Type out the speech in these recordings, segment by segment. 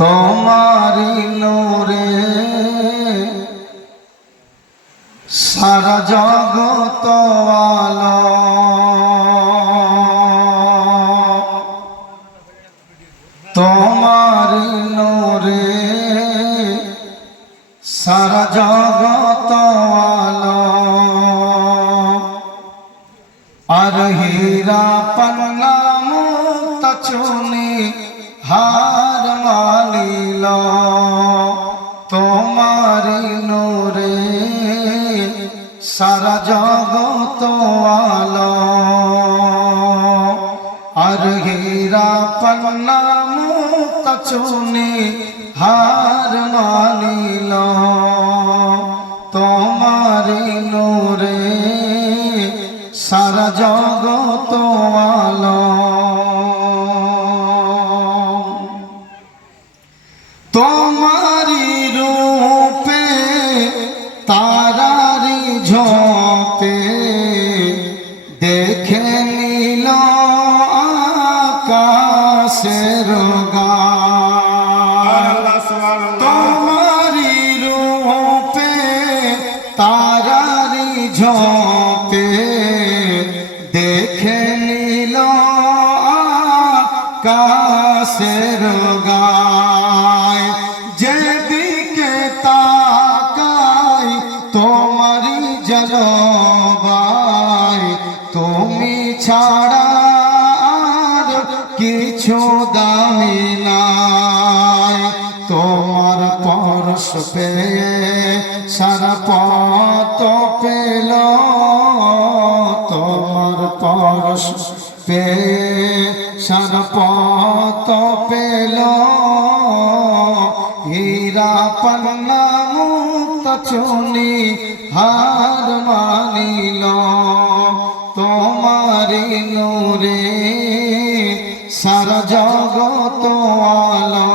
তোমারি নোরে সারা জগত আলো। তোমারি নোরে সারা জগত আলো। আর হীরা তোমারি নোরে, সারা জগত আলো। আর হীরা পন্না মুক্ত চুনি, হার মানিল। তোমারি নোরে, সারা জগত আলো। তারারি ঝোপে দেখে নিল আকাশের তোমারি রূপে তারারি ঝোপে দেখে নিল আকাশের গায় ছাড়া আর কিছু দামি নাই। তোমার পরশ পেয়ে সারা পত পেল। তোমার পরশ পেয়ে সারা পত পেল। হীরা পন্না মুক্ত চুনি তোমারি নূরে সারা জগত আলো।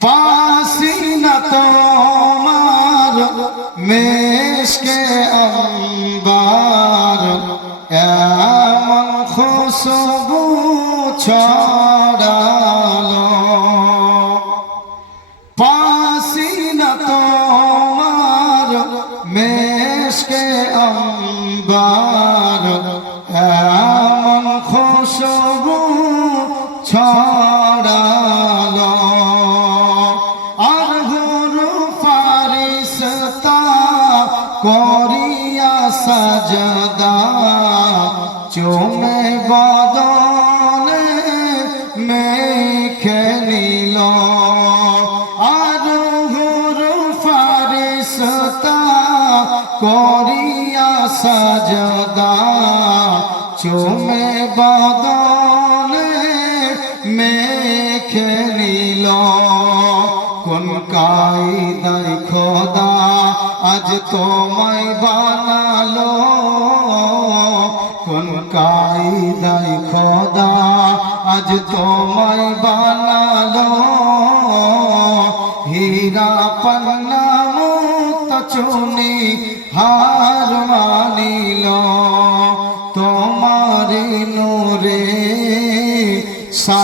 পাসিনা তোমার মেশকে অম্বার এমন খুশবু ছড়ালো অম্বার এমন খুশবু ছড়ালো। আর গুরু ফারিস্তা করিয়া সাজদা, চুমে বদনে মেখে নিল। আর গুরু ফারিস্তা করিয়া বদনে মেখে নিল। কোন কায়দায় খোদা আজ তোমায় বানালো। কোন কায়দায় খোদা আজ তোমায় বানালো। হীরা পন্না মুক্ত চুনি হার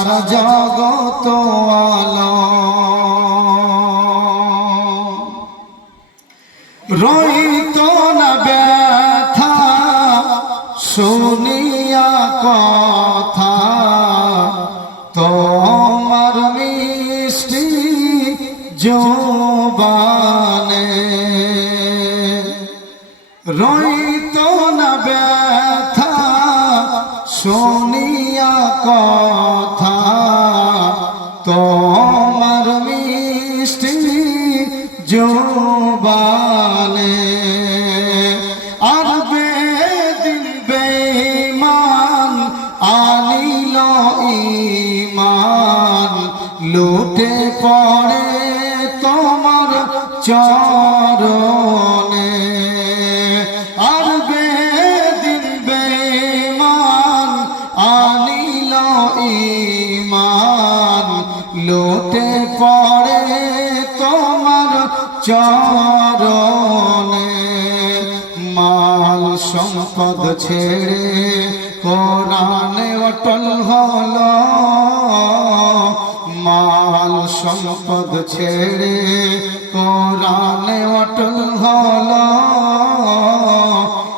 সারা জগত আলো। রহিত না ব্যথা, শুনিয়া কথা, তোমার মিষ্টি জোবানে রহিত না ব্যথা, শুনিয়া কথা তোমার মিষ্টি জোবানে আর বেদিন বেমান আনিল ইমান লুটে পড়ে তোমার চরণে মাল সম্পদ ছেড়ে কোরআনে অটল হল। মাল সম্পদ ছেড়ে কোরআনে অটল হল।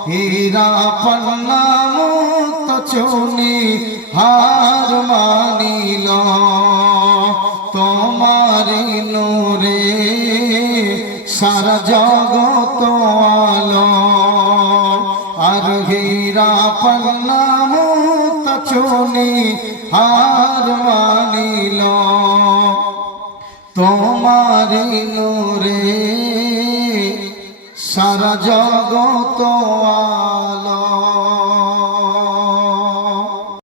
হীরা পন্না মুক্ত চুনি হার মানিল জগত আলো আর হীরা পল্লাম তচুনি চুনি হার মানিল। তোমারি নূরে সারা জগত